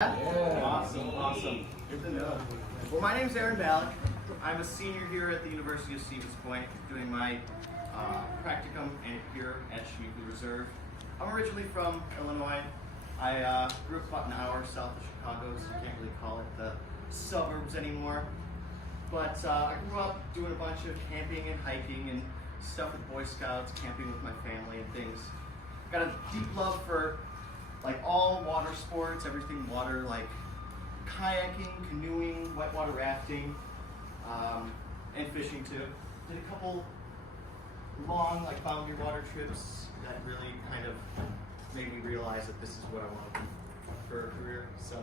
Yeah. Awesome. Good to know. Well, my name is Aaron Malik. I'm a senior here at the University of Stevens Point, doing my practicum here at Schmeeckle Reserve. I'm originally from Illinois. I grew up about an hour south of Chicago, so you can't really call it the suburbs anymore. But I grew up doing a bunch of camping and hiking and stuff with Boy Scouts, camping with my family and things. Got a deep love for like all water sports, everything water, like kayaking, canoeing, whitewater rafting, and fishing too. Did a couple long like boundary water trips that really kind of made me realize that this is what I want to do for a career. So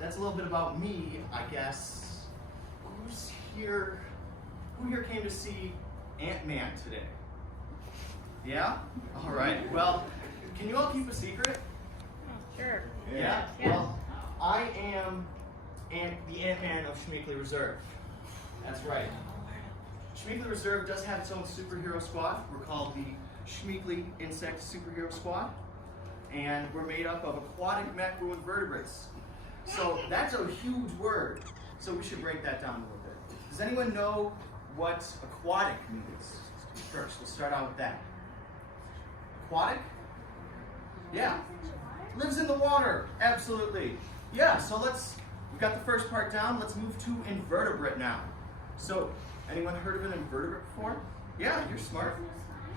that's a little bit about me, I guess. Who here came to see Ant-Man today? Yeah? All right. Well, can you all keep a secret? Sure. Yeah? Well, I am the Ant-Man of Schmeeckle Reserve. That's right. Schmeeckle Reserve does have its own superhero squad. We're called the Schmeeckle Insect Superhero Squad. And we're made up of aquatic macroinvertebrates. So that's a huge word. So we should break that down a little bit. Does anyone know what aquatic means? First, we'll start out with that. Aquatic? Yeah. Lives in the water, absolutely. Yeah, so we've got the first part down. Let's move to invertebrate now. So, anyone heard of an invertebrate before? Yeah, you're smart.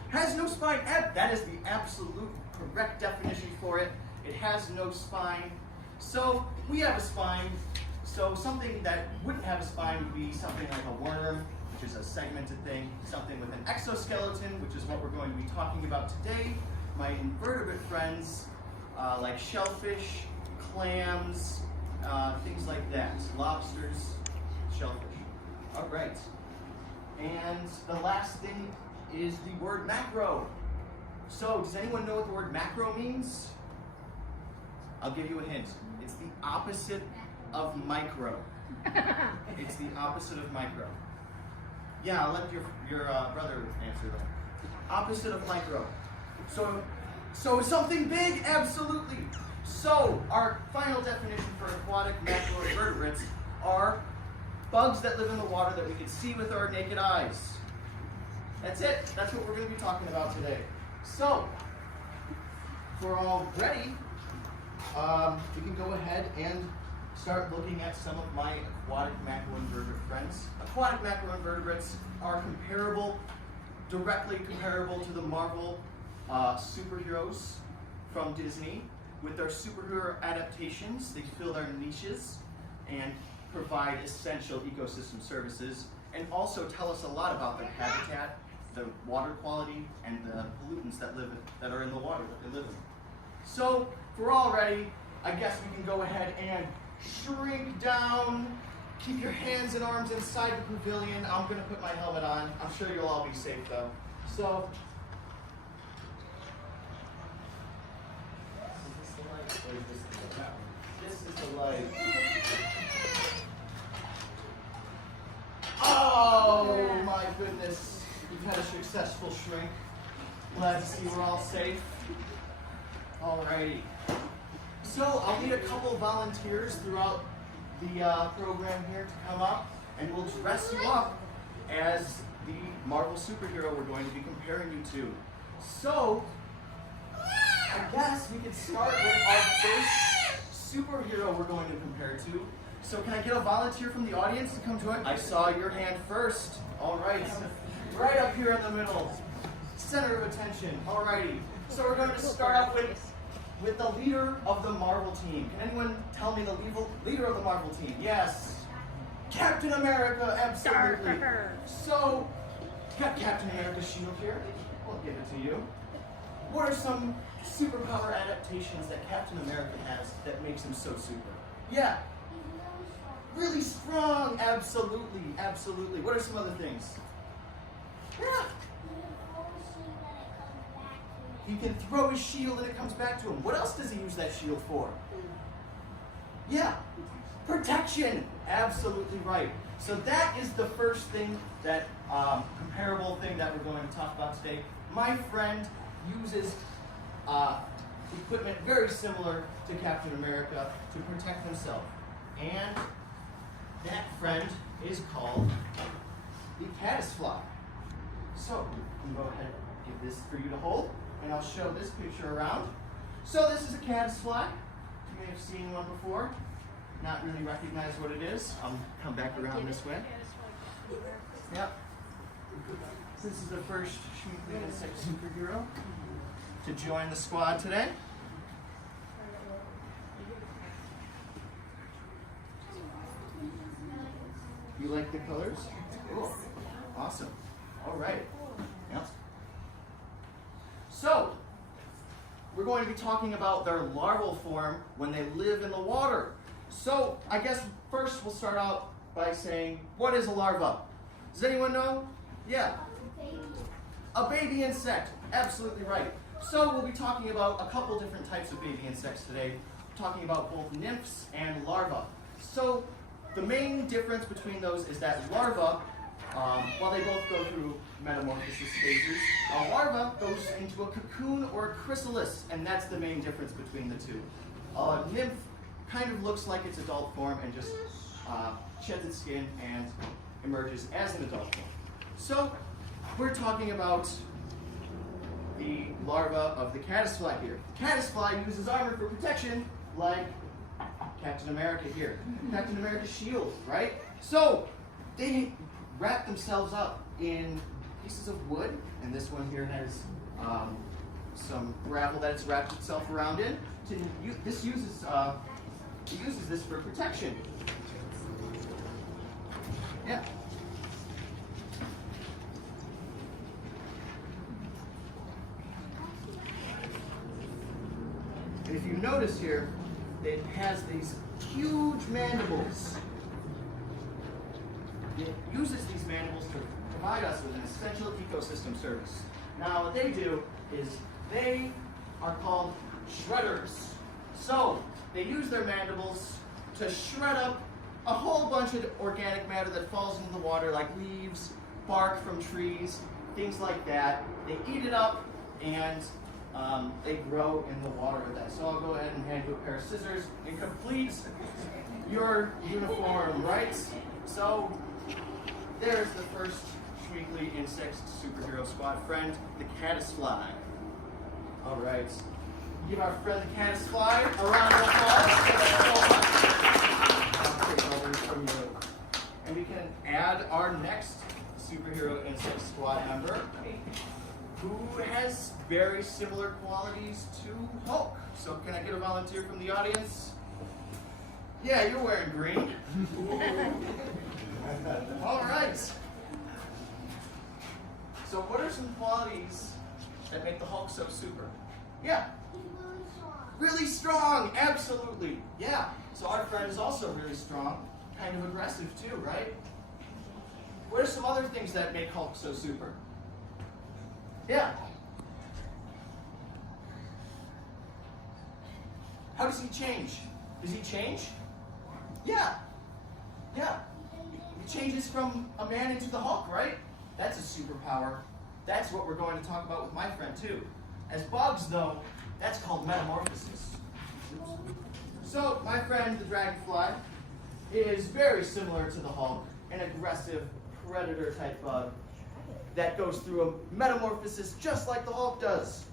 Has no spine. That is the absolute correct definition for it. It has no spine. So, we have a spine. So, something that wouldn't have a spine would be something like a worm, which is a segmented thing. Something with an exoskeleton, which is what we're going to be talking about today. My invertebrate friends, like shellfish, clams, things like that. Lobsters, shellfish. All right. And the last thing is the word macro. So, does anyone know what the word macro means? I'll give you a hint. It's the opposite of micro. It's the opposite of micro. Yeah, I'll let your brother answer that. Opposite of micro. So something big? Absolutely. So our final definition for aquatic macroinvertebrates are bugs that live in the water that we can see with our naked eyes. That's it. That's what we're going to be talking about today. So, if we're all ready, we can go ahead and start looking at some of my aquatic macroinvertebrate friends. Aquatic macroinvertebrates are directly comparable to the Marvel superheroes from Disney. With their superhero adaptations, they fill their niches and provide essential ecosystem services, and also tell us a lot about their habitat, the water quality, and the pollutants that are in the water that they live in. So, if we're all ready, I guess we can go ahead and shrink down. Keep your hands and arms inside the pavilion. I'm going to put my helmet on. I'm sure you'll all be safe though. So, this is the light. Oh my goodness. We've had a successful shrink. Glad to see we're all safe. Alrighty. So I'll need a couple volunteers throughout the program here to come up, and we'll dress you up as the Marvel superhero we're going to be comparing you to. So, I guess we could start with our first superhero we're going to compare to. So can I get a volunteer from the audience to come join? I saw your hand first. All right. Right up here in the middle. Center of attention. All righty. So we're going to start out with the leader of the Marvel team. Can anyone tell me the leader of the Marvel team? Yes. Captain America, absolutely. So, got Captain America's shield here. I'll give it to you. What are some superpower adaptations that Captain America has that makes him so super? Yeah. Really strong, absolutely, absolutely. What are some other things? Yeah. He can throw his shield and it comes back to him. What else does he use that shield for? Yeah. Protection. Absolutely right. So that is the first thing, that comparable thing that we're going to talk about today. My friend uses equipment very similar to Captain America to protect himself. And that friend is called the caddisfly. So, I'm going to go ahead and give this for you to hold, and I'll show this picture around. So this is a caddisfly. You may have seen one before, not really recognize what it is. I'll come back around this way. Yep. This is the first Schmeeckle insect superhero to join the squad today. You like the colors? Cool. Awesome. All right. Yep. So, we're going to be talking about their larval form when they live in the water. So, I guess first we'll start out by saying, what is a larva? Does anyone know? Yeah. A baby insect. Absolutely right. So, we'll be talking about a couple different types of baby insects today, talking about both nymphs and larvae. So, the main difference between those is that larvae, while they both go through metamorphosis phases, a larva goes into a cocoon or a chrysalis, and that's the main difference between the two. A nymph kind of looks like its adult form and just sheds its skin and emerges as an adult form. So, we're talking about the larva of the caddisfly here. The caddisfly uses armor for protection, like Captain America here. Captain America's shield, right? So, they wrap themselves up in pieces of wood, and this one here has some gravel that it's wrapped itself around in. It uses this for protection. Yeah. And if you notice here, it has these huge mandibles. It uses these mandibles to provide us with an essential ecosystem service. Now, what they do is they are called shredders. So, they use their mandibles to shred up a whole bunch of organic matter that falls into the water, like leaves, bark from trees, things like that. They eat it up, and they grow in the water with that. So I'll go ahead and hand you a pair of scissors and complete your uniform, right? So there's the first Schmeeckle insect superhero squad friend, the caddisfly. All right. Give our friend the caddisfly a round of applause. I'll take over from you. And we can add our next superhero insect squad member, who has very similar qualities to Hulk. So can I get a volunteer from the audience? Yeah, you're wearing green. All right. So what are some qualities that make the Hulk so super? Yeah. Really strong, absolutely. Yeah. So our friend is also really strong, kind of aggressive too, right? What are some other things that make Hulk so super? Yeah. How does he change? Does he change? Yeah. Yeah. He changes from a man into the Hulk, right? That's a superpower. That's what we're going to talk about with my friend too. As bugs, though, that's called metamorphosis. So, my friend, the dragonfly, is very similar to the Hulk, an aggressive predator-type bug that goes through a metamorphosis just like the Hulk does.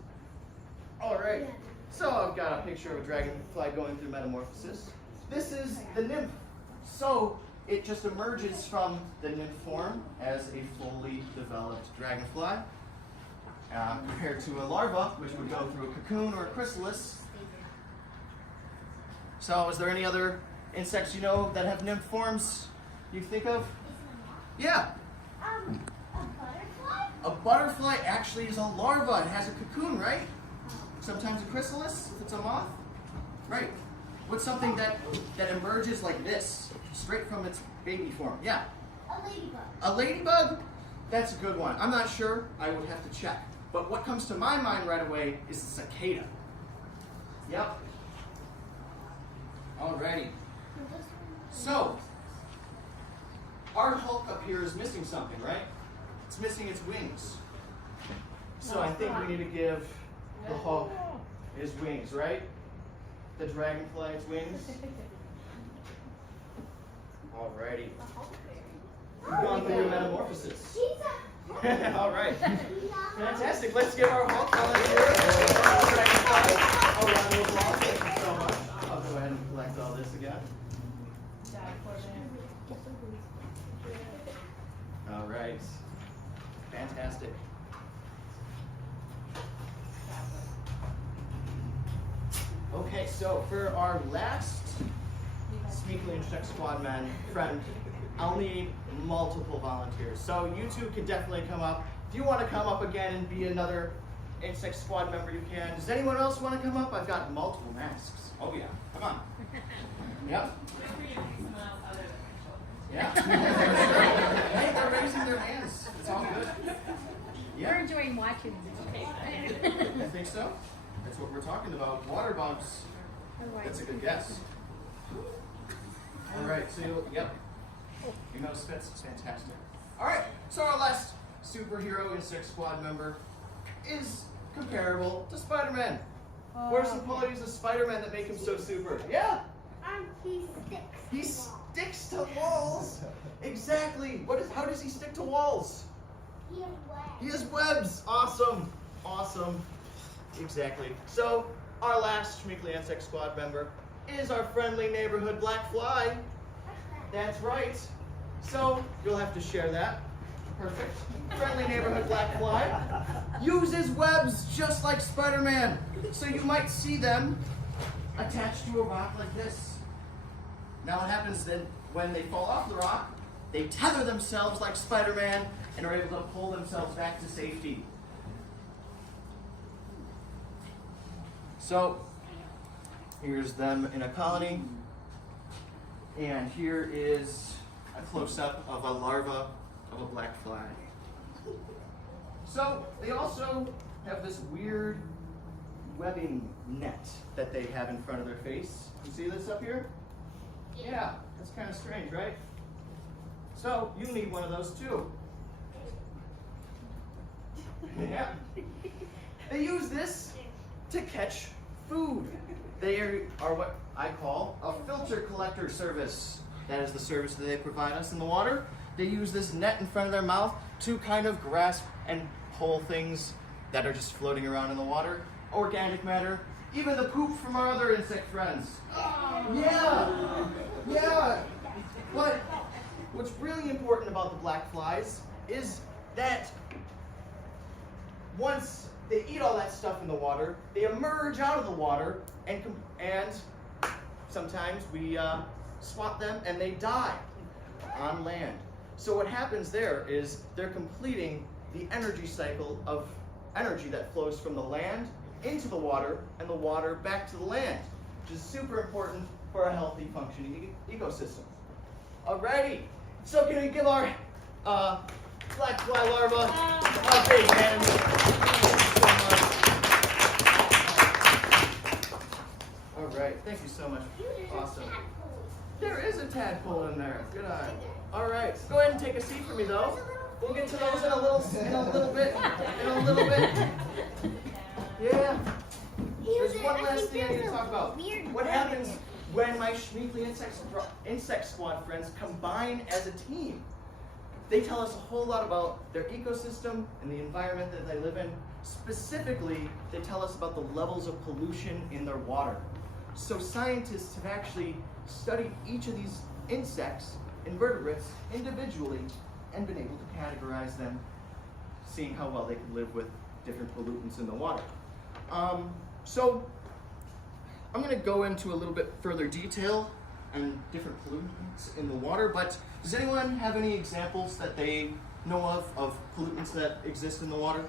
All right, so I've got a picture of a dragonfly going through metamorphosis. This is the nymph. So it just emerges from the nymph form as a fully developed dragonfly, compared to a larva, which would go through a cocoon or a chrysalis. So is there any other insects you know that have nymph forms you think of? Yeah. A butterfly actually is a larva. It has a cocoon, right? Sometimes a chrysalis, if it's a moth. Right. What's something that emerges like this, straight from its baby form? Yeah. A ladybug. A ladybug? That's a good one. I'm not sure. I would have to check. But what comes to my mind right away is the cicada. Yep. Alrighty. So, our Hulk up here is missing something, right? It's missing its wings. So I think we need to give the Hulk is wings, right? The dragonfly's wings. Alrighty. We've gone through your metamorphosis. All right. Fantastic. Let's give our Hulk volunteer a round of applause. Thank you so much. I'll go ahead and collect all this again. All right. Fantastic. Okay, so for our last Schmeeckle Insect Squad friend, I'll need multiple volunteers. So you two can definitely come up. If you want to come up again and be another Insect Squad member, you can. Does anyone else want to come up? I've got multiple masks. Oh yeah, come on. Yep. Yeah. Hey, they're raising their hands. It's all good. Yeah. We're enjoying watching this. I think so. That's what we're talking about. Water bumps. That's a good guess. All right, so yep. You know Spitz, it's fantastic. All right, so our last superhero Insect Squad member is comparable to Spider-Man. What are some qualities of Spider-Man that make him so super? Yeah. He sticks. He sticks to walls. Exactly. How does he stick to walls? He has webs. He has webs. Awesome. Awesome. Exactly. So our last Schmeeckle Insect Squad member is our friendly neighborhood black fly. That's right. So you'll have to share that. Perfect. Friendly neighborhood black fly uses webs just like Spider-Man. So you might see them attached to a rock like this. Now what happens then when they fall off the rock, they tether themselves like Spider-Man and are able to pull themselves back to safety. So here's them in a colony, and here is a close-up of a larva of a black fly. So they also have this weird webbing net that they have in front of their face. You see this up here? Yeah, that's kind of strange, right? So you need one of those too. Yeah. They use this to catch food. They are what I call a filter collector service. That is the service that they provide us in the water. They use this net in front of their mouth to kind of grasp and pull things that are just floating around in the water. Organic matter, even the poop from our other insect friends. Yeah, yeah. But what's really important about the black flies is that once they eat all that stuff in the water, they emerge out of the water, and sometimes we swat them and they die on land. So what happens there is they're completing the energy cycle of energy that flows from the land into the water and the water back to the land, which is super important for a healthy functioning ecosystem. Alrighty, so can we give our black fly larva a big hand? Alright, thank you so much. Awesome. There is a tadpole in there. Good eye. Alright, go ahead and take a seat for me though. We'll get to those in a little bit. Yeah. There's one last thing I need to talk about. What happens when my Schmeeckle Insect Squad friends combine as a team? They tell us a whole lot about their ecosystem and the environment that they live in. Specifically, they tell us about the levels of pollution in their water. So scientists have actually studied each of these insects, invertebrates, individually and been able to categorize them, seeing how well they can live with different pollutants in the water. So I'm going to go into a little bit further detail on different pollutants in the water, but does anyone have any examples that they know of pollutants that exist in the water?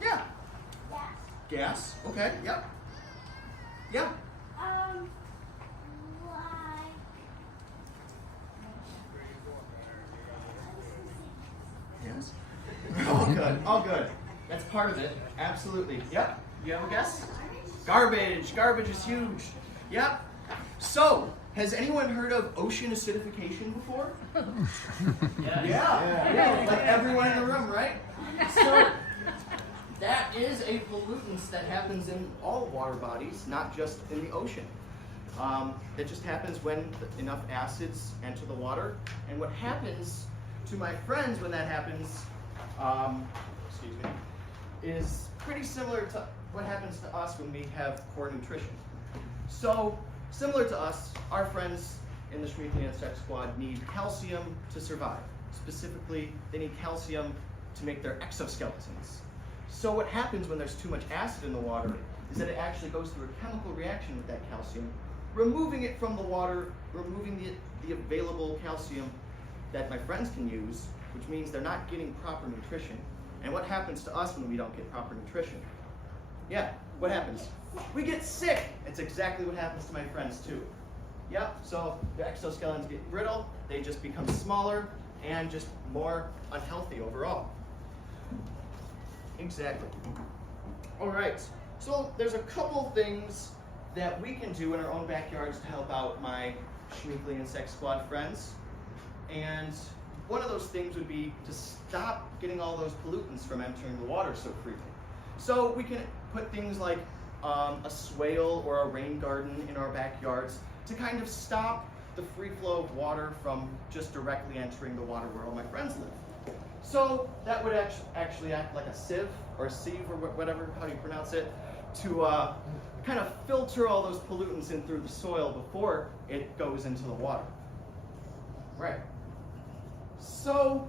Yeah. Gas. Gas, okay, yep. Yeah. Yes. All good, all good. That's part of it, absolutely. Yep, you have a guess? Garbage, garbage is huge. Yep. So, has anyone heard of ocean acidification before? Yeah, like everyone in the room, right? So, that is a pollutant that happens in all water bodies, not just in the ocean. It just happens when enough acids enter the water. And what happens to my friends when that happens, excuse me, is pretty similar to what happens to us when we have poor nutrition. So, similar to us, our friends in the Schmeeckle Insect Squad need calcium to survive. Specifically, they need calcium to make their exoskeletons. So what happens when there's too much acid in the water is that it actually goes through a chemical reaction with that calcium, removing it from the water, removing the available calcium that my friends can use, which means they're not getting proper nutrition. And what happens to us when we don't get proper nutrition? Yeah, what happens? We get sick. It's exactly what happens to my friends too. Yep, so their exoskeletons get brittle, they just become smaller and just more unhealthy overall. Exactly. All right, so there's a couple things that we can do in our own backyards to help out my Schmeeckle Insect Squad friends. And one of those things would be to stop getting all those pollutants from entering the water so freely. So we can put things like a swale or a rain garden in our backyards to kind of stop the free flow of water from just directly entering the water where all my friends live. So that would actually act like a sieve or a sieve or whatever, how do you pronounce it, to kind of filter all those pollutants in through the soil before it goes into the water. Right. So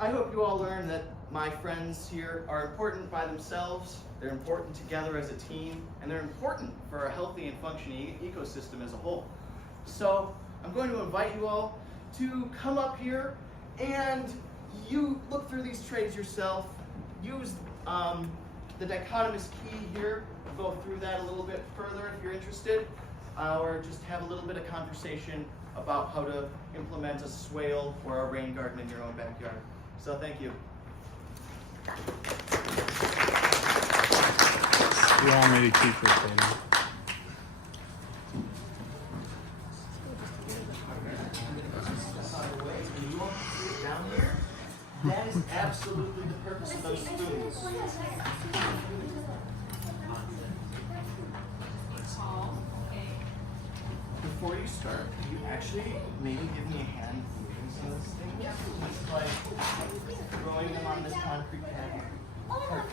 I hope you all learned that my friends here are important by themselves, they're important together as a team, and they're important for a healthy and functioning ecosystem as a whole. So I'm going to invite you all to come up here and you look through these trays yourself, use the dichotomous key here, go through that a little bit further if you're interested, or just have a little bit of conversation about how to implement a swale or a rain garden in your own backyard. So thank you. You want me to keep recording? Down here, that is absolutely the purpose of those spoons. Before you start, can you actually maybe give me a hand moving some of those things? Just like throwing them on this concrete pad. Perfect.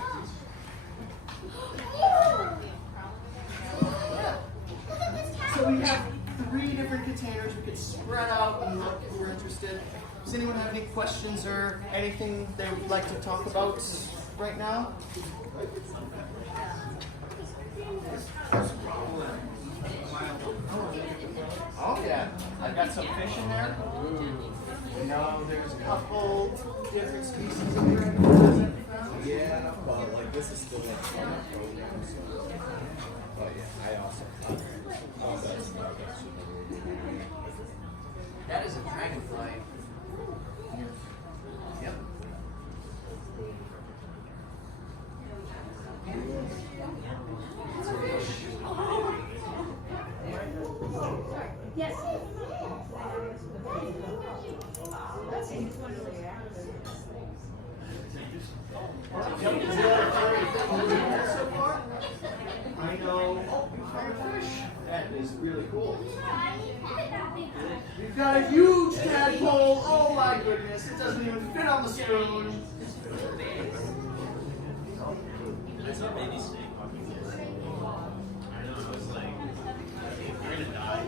So we have 3 different containers we could spread out and look if we're interested. Does anyone have any questions or anything they would like to talk about right now? Oh yeah, I've got some fish in there. Ooh. No, there's a couple different species of here. Yeah, but like this is still like on the program, so. But yeah, I also That is a dragonfly. Yep. Yes. So far, I know. Oh, you found a fish. That is really cool. We've got a huge tadpole. Oh my goodness, it doesn't even fit on the spoon. I saw a baby snake walking this. I know, I was like, you're gonna die.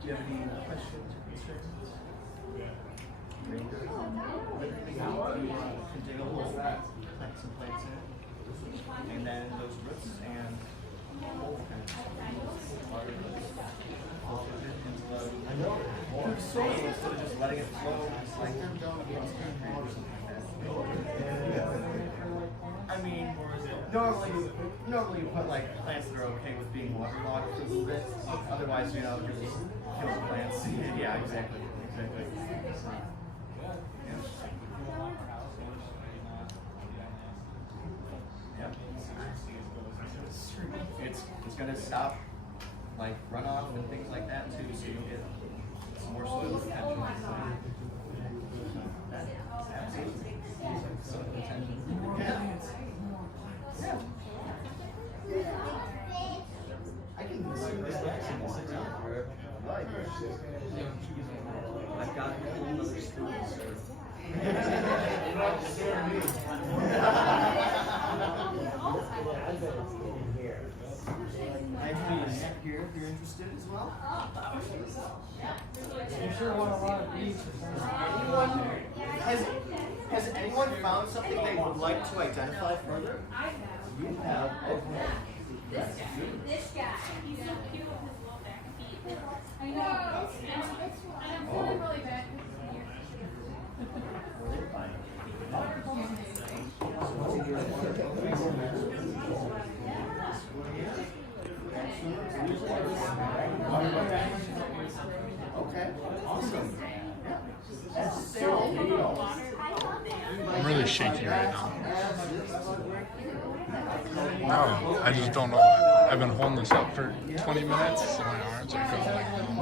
Do you have any questions or concerns? Can dig a hole, plant some plants in it, and then those roots and holes kind of water into the soil instead of just letting it flow like they're going against or something like that. I mean, normally you put like plants that are okay with being waterlogged for a little bit. Otherwise, you know, you just kill the plants. Yeah, exactly. Yep. It's gonna stop like runoff and things like that too, so you'll get some more soil retention. Absolutely. Soil retention. Yeah. I can listen to this accent and sit down forever. Like, I've got a whole nother story, sir. I have a map here if you're interested as well. You sure want a lot of beach. Has anyone found something they would like to identify further? You have. Okay. This guy. He's so cute with his little back feet. I know. And I'm feeling really bad. Okay. Awesome. I'm really shaky right now. No, I just don't know. I've been holding this up for 20 minutes, so my arms are going like numb.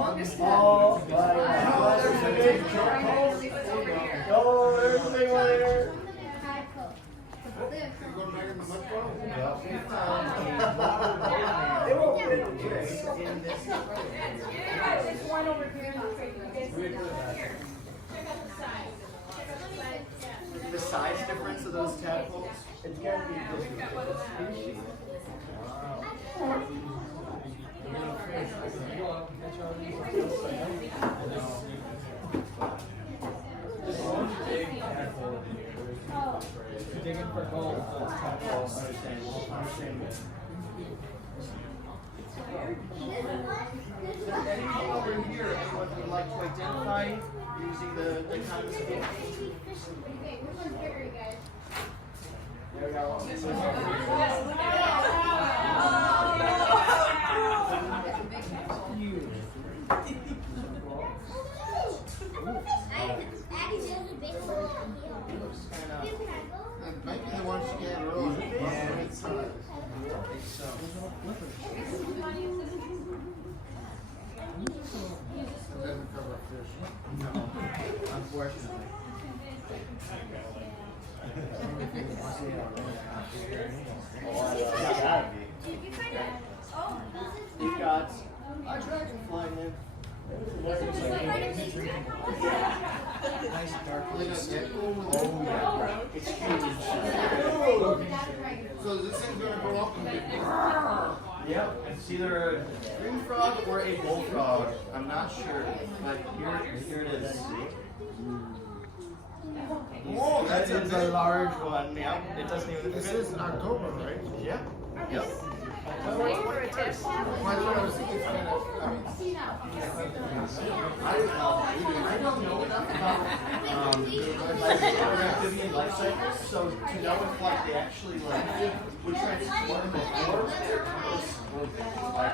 Oh, there's the big one there. They won't fit in this. There's one over here in the crate. You guys see that? Here. Check out the size. Check out the size. The size difference of those tadpoles? It's gotta be different species. Digging for gold. Anything over here, anyone would like to identify using the kindness of Okay, which one's bigger, you guys? Might be the ones you get early. Yeah, it's so. Doesn't cover fish. No, unfortunately. You've got a dragonfly nymph. Nice dark. Oh yeah, it's huge. So this thing's gonna go up and get. Yep, it's either a green frog or a bullfrog. I'm not sure, but here it is. Oh, that's It's a large one. Yep, it doesn't even This fit. is in October, right? Yep. Yep. My daughter was thinking kind of. I don't know enough about amphibian life cycles, so to know if like they actually like would transform before, like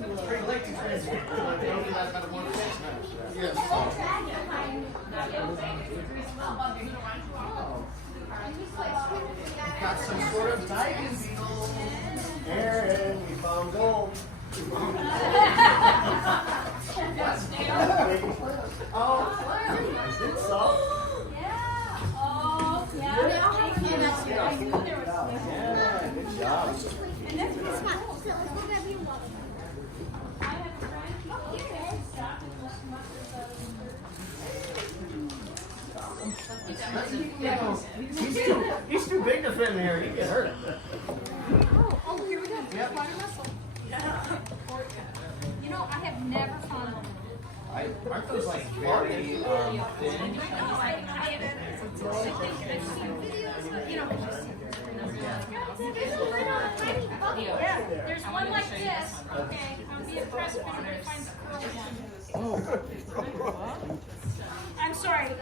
it's pretty late to transform. Like they don't do that metamorphosis now. Yes. Got some sort of diving beetle. Aaron, we found gold. Oh, I think so. Yeah, good job. He's too big to fit in here. He get hurt. Oh, here we go. Yep. Water mussel. You know, I have never found one. Aren't those like very thin? Yeah, there's one like this. Okay, I'll be impressed if anybody finds a curly one. I'm sorry, the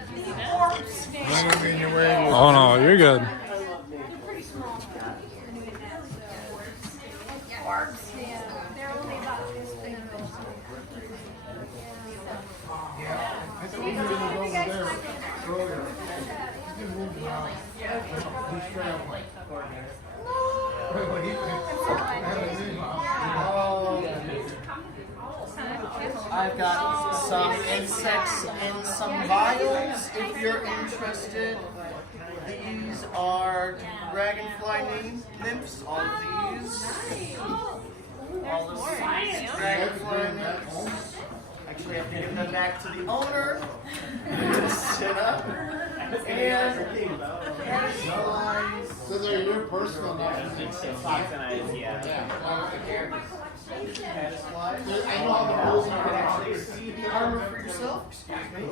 orbs stand. Oh no, you're good. They're pretty small. Orbs stand. They're only about this big. I think we're gonna go over there earlier. You can move around. He's traveling. Oh, I've got some insects in some vials if you're interested. These are dragonfly nymphs. All of these. All of these dragonfly nymphs. Actually, I have to give them back to the owner. Sit up. And So they're your personal names. Fox and I, yeah. caddis flies. I know all the rules You are can actually see the armor for yourself. Excuse me.